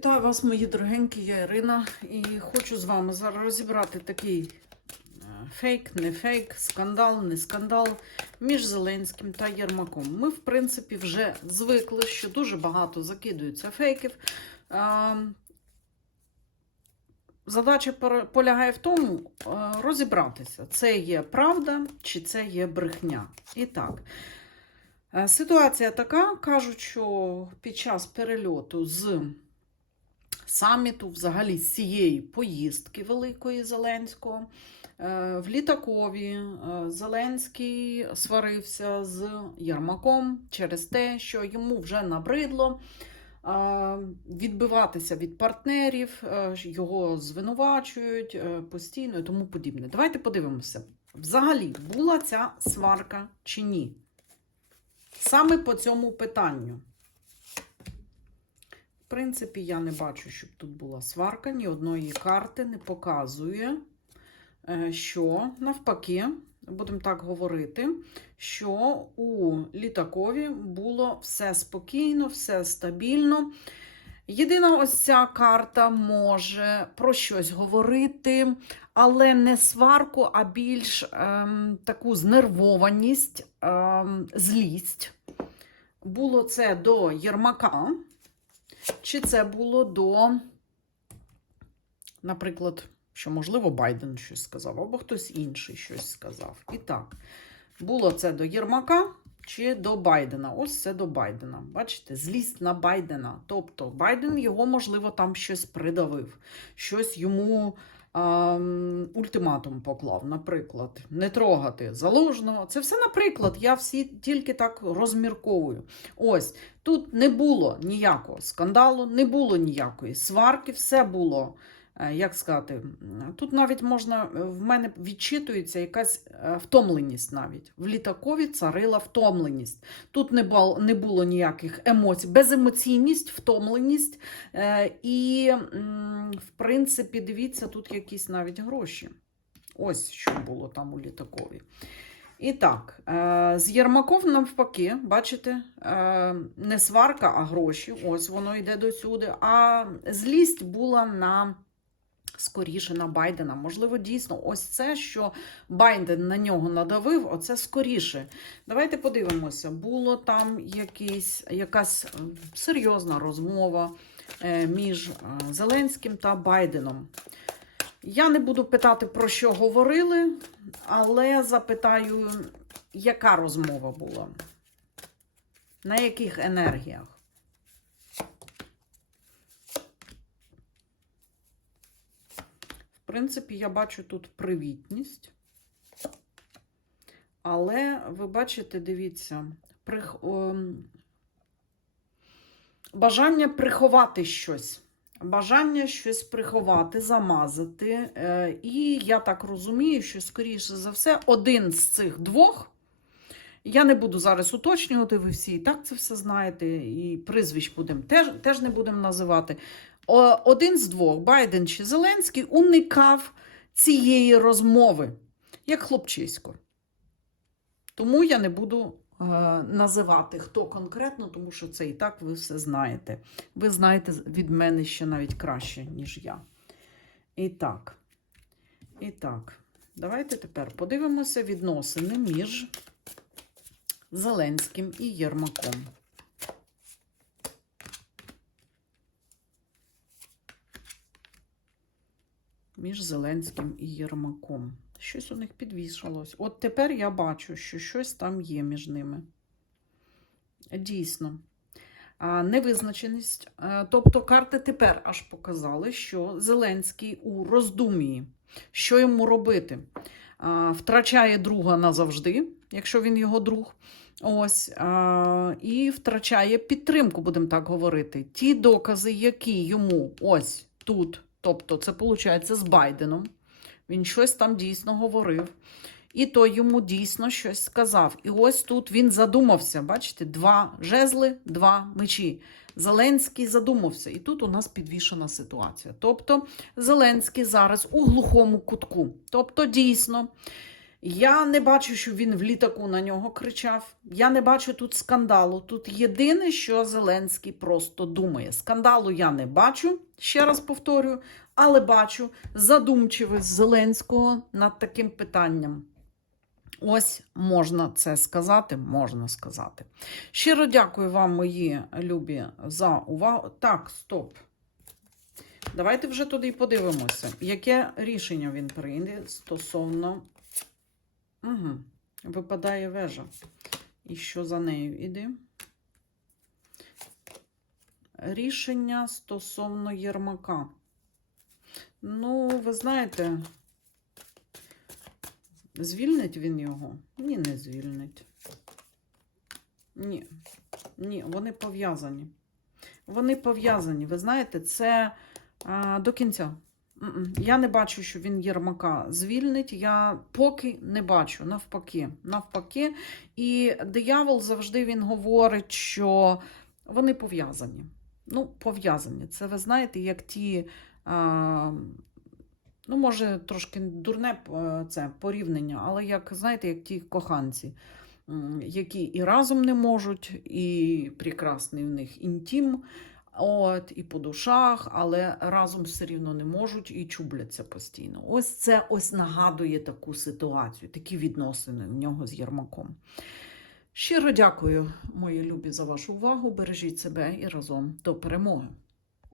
Вітаю вас, мої дорогенькі, я Ірина, і хочу з вами зараз розібрати такий е, фейк, не фейк, скандал, не скандал між Зеленським та Єрмаком. Ми, в принципі, вже звикли, що дуже багато закидується фейків. Е, Задача полягає в тому, е, розібратися, це є правда чи це є брехня. І так. Ситуація така, кажуть, що під час перельоту з саміту, взагалі з цієї поїздки великої Зеленського, е, в літакові е, Зеленський сварився з Єрмаком через те, що йому вже набридло е, відбиватися від партнерів, його звинувачують постійно і тому подібне. Давайте подивимося, взагалі була ця сварка чи ні? Саме по цьому питанню. Принципі, я не бачу, щоб тут була сварка, ні одної карти не показує, е, що навпаки, будемо так говорити, що у літакові було все спокійно, все стабільно. Єдина ось ця карта може про щось говорити, але не сварку, а більш ем, таку знервованість, ем, злість. Було це до Єрмака, чи це було до, наприклад, що, можливо, Байден щось сказав, або хтось інший щось сказав. І так, було це до Єрмака чи до Байдена. Ось це до Байдена. Бачите, злість на Байдена. Тобто Байден його, можливо, там щось придавив, щось йому. Ультиматум поклав, наприклад, не трогати залужного. Це все, наприклад, я всі тільки так розмірковую. Ось тут не було ніякого скандалу, не було ніякої сварки, все було, як сказати, тут навіть можна, е, в мене відчитується якась е, втомленість навіть. В літакові царила втомленість. Тут не було, не було ніяких емоцій, беземоційність, втомленість. Е, І, в принципі, дивіться, тут якісь навіть гроші. Ось що було там у літакові. І так, е, з Єрмаков навпаки, бачите, е, не сварка, а гроші. Ось воно йде до сюди. А злість була на. Скоріше на Байдена. Можливо, дійсно, ось це, що Байден на нього надавив, оце скоріше. Давайте подивимося, було там якийсь, якась серйозна розмова е, між е, Зеленським та Байденом. Я не буду питати, про що говорили, але запитаю, яка розмова була? На яких енергіях? Принципі, я бачу тут привітність. Але ви бачите, дивіться, прих... бажання приховати щось. Бажання щось приховати, замазати. Е, І я так розумію, що, скоріше за все, один з цих двох. Я не буду зараз уточнювати, ви всі і так це все знаєте, і прізвищ будемо теж, теж не будемо називати. Один з двох, Байден чи Зеленський, уникав цієї розмови, як хлопчисько. Тому я не буду е, називати хто конкретно, тому що це і так ви все знаєте. Ви знаєте від мене ще навіть краще, ніж я. І так, і так, давайте тепер подивимося відносини між Зеленським і Єрмаком. Між Зеленським і Єрмаком. Щось у них підвішалось. От тепер я бачу, що щось там є між ними. Дійсно. Невизначеність. Тобто карти тепер аж показали, що Зеленський у роздумії. Що йому робити? Втрачає друга назавжди, якщо він його друг. Ось, і втрачає підтримку, будемо так говорити. Ті докази, які йому ось тут, тобто це виходить з Байденом, він щось там дійсно говорив. І то йому дійсно щось сказав. І ось тут він задумався. Бачите, два жезли, два мечі. Зеленський задумався. І тут у нас підвішена ситуація. Тобто Зеленський зараз у глухому кутку. Тобто, дійсно, Я не бачу, що він в літаку на нього кричав. Я не бачу тут скандалу. Тут єдине, що Зеленський просто думає. Скандалу я не бачу, ще раз повторюю, але бачу задумчивість Зеленського над таким питанням. Ось можна це сказати, можна сказати. Щиро дякую вам, мої любі, за увагу. Так, стоп. Давайте вже туди подивимося, яке рішення він прийде стосовно. Угу. Випадає вежа. І що за нею іде? Рішення стосовно Єрмака. Ну, ви знаєте, звільнить він його? Ні, не звільнить. Ні. Ні, вони пов'язані. Вони пов'язані. Ви знаєте, це а, до кінця. Я не бачу, що він Єрмака звільнить. Я поки не бачу, навпаки. навпаки. І диявол завжди він говорить, що вони пов'язані. Ну, пов'язані. Це ви знаєте, як ті. А, ну, може, трошки дурне е, це порівняння, але як знаєте, як ті коханці, які і разом не можуть, і прекрасний в них інтім. От, і по душах, але разом все рівно не можуть і чубляться постійно. Ось це ось нагадує таку ситуацію, такі відносини в нього з Єрмаком. Щиро дякую, мої любі, за вашу увагу. Бережіть себе і разом до перемоги.